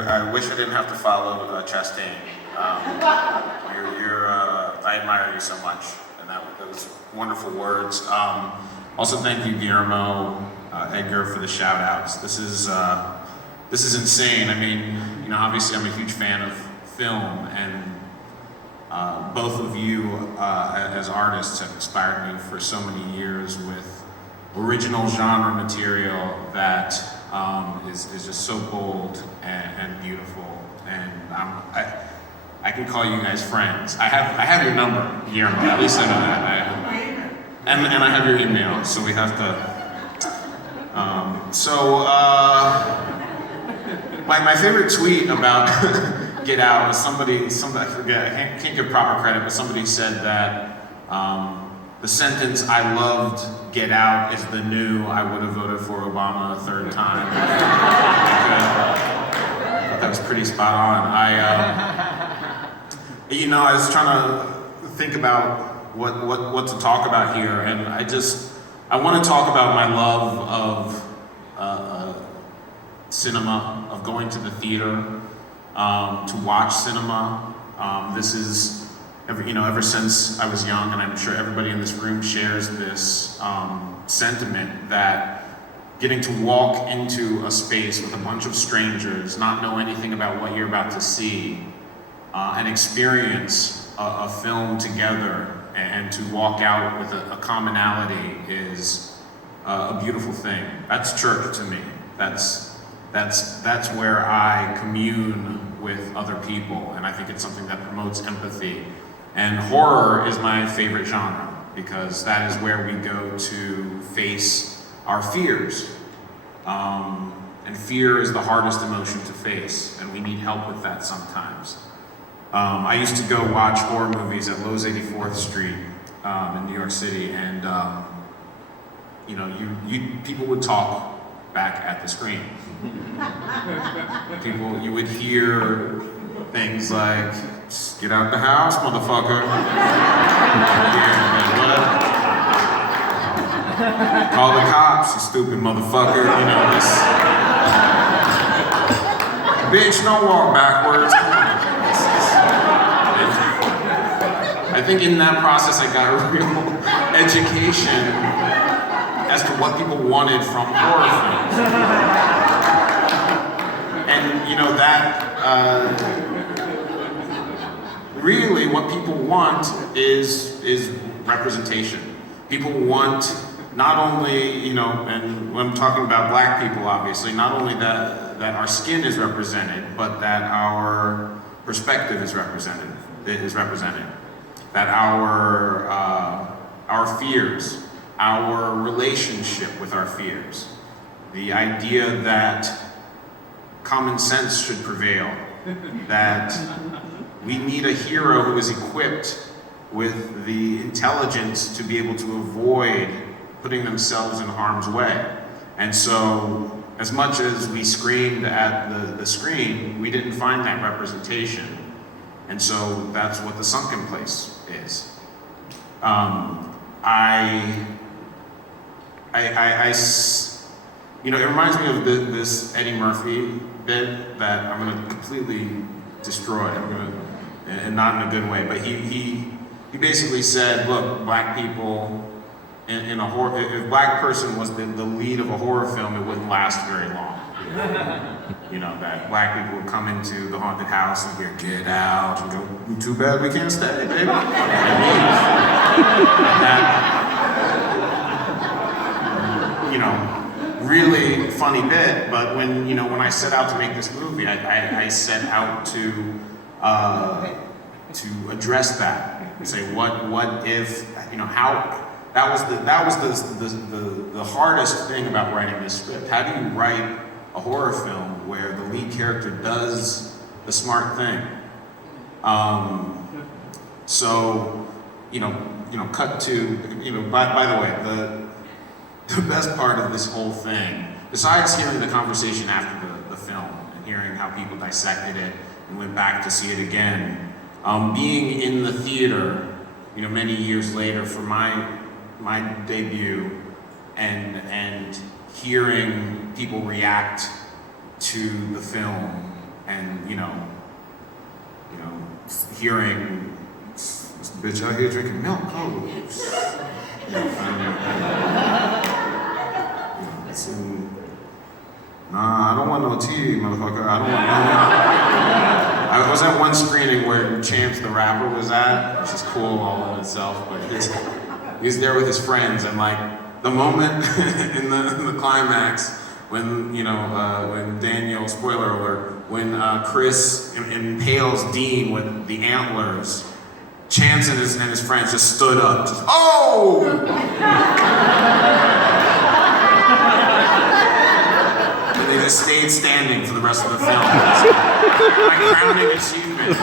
I wish I didn't have to follow Chastain. I admire you so much, and those wonderful words. Also, thank you, Guillermo, Edgar, for the shout-outs. This is insane. I mean, obviously, I'm a huge fan of film, and both of you, as artists, have inspired me for so many years with original genre material that is just so bold and beautiful. And I can call you guys friends. I have your number, Guillermo. At least I know that. And I have your email, so we have to. My favorite tweet about Get Out was somebody I forget. I can't give proper credit, but somebody said that the sentence "I loved Get Out" is the new "I would have voted for Obama a third time." That was pretty spot on. I was trying to think about what to talk about here, and I want to talk about my love of cinema, of going to the theater to watch cinema. This is ever since I was young, and I'm sure everybody in this room shares this sentiment that getting to walk into a space with a bunch of strangers, not know anything about what you're about to see, and experience a film together, and to walk out with a commonality is a beautiful thing. That's church to me. That's where I commune with other people, and I think it's something that promotes empathy. And horror is my favorite genre, because that is where we go to face our fears. And fear is the hardest emotion to face, and we need help with that sometimes. I used to go watch horror movies at Lowe's 84th Street in New York City, and people would talk back at the screen. You would hear things like, "Just get out the house, motherfucker." "Call the cops, you stupid motherfucker." This. "Bitch, don't walk backwards." I think in that process I got a real education as to what people wanted from horror films. And really what people want is representation. People want not only, and when I'm talking about black people, obviously, not only that our skin is represented, but that our perspective is represented. That our fears, our relationship with our fears, the idea that common sense should prevail, that we need a hero who is equipped with the intelligence to be able to avoid putting themselves in harm's way. And so, as much as we screamed at the screen, we didn't find that representation. And so that's what The Sunken Place is. It reminds me of this Eddie Murphy bit that I'm gonna completely destroy. And not in a good way, but he basically said, look, black people in a horror, if black person was the lead of a horror film, it wouldn't last very long. That black people would come into the haunted house and hear "Get out" and go, "Too bad we can't stay, baby," and leave. Really funny bit, but when I set out to make this movie, I set out to address that and say, what if, how, that was the hardest thing about writing this script. How do you write a horror film where the lead character does the smart thing? Cut to, by the way, the best part of this whole thing, besides hearing the conversation after the film and hearing how people dissected it and went back to see it again, being in the theater, many years later for my debut, and hearing people react to the film and hearing this bitch out here drinking milk. Oh, nah, I don't want no tea, motherfucker. I don't want no. I was at one screening where Chance the Rapper was at, which is cool all in itself, but he's there with his friends, and like the moment in the climax when when Daniel, spoiler alert, when Chris impales Dean with the antlers, Chance and his friends just stood up, just oh. They just stayed standing for the rest of the film. It's my crowning achievement.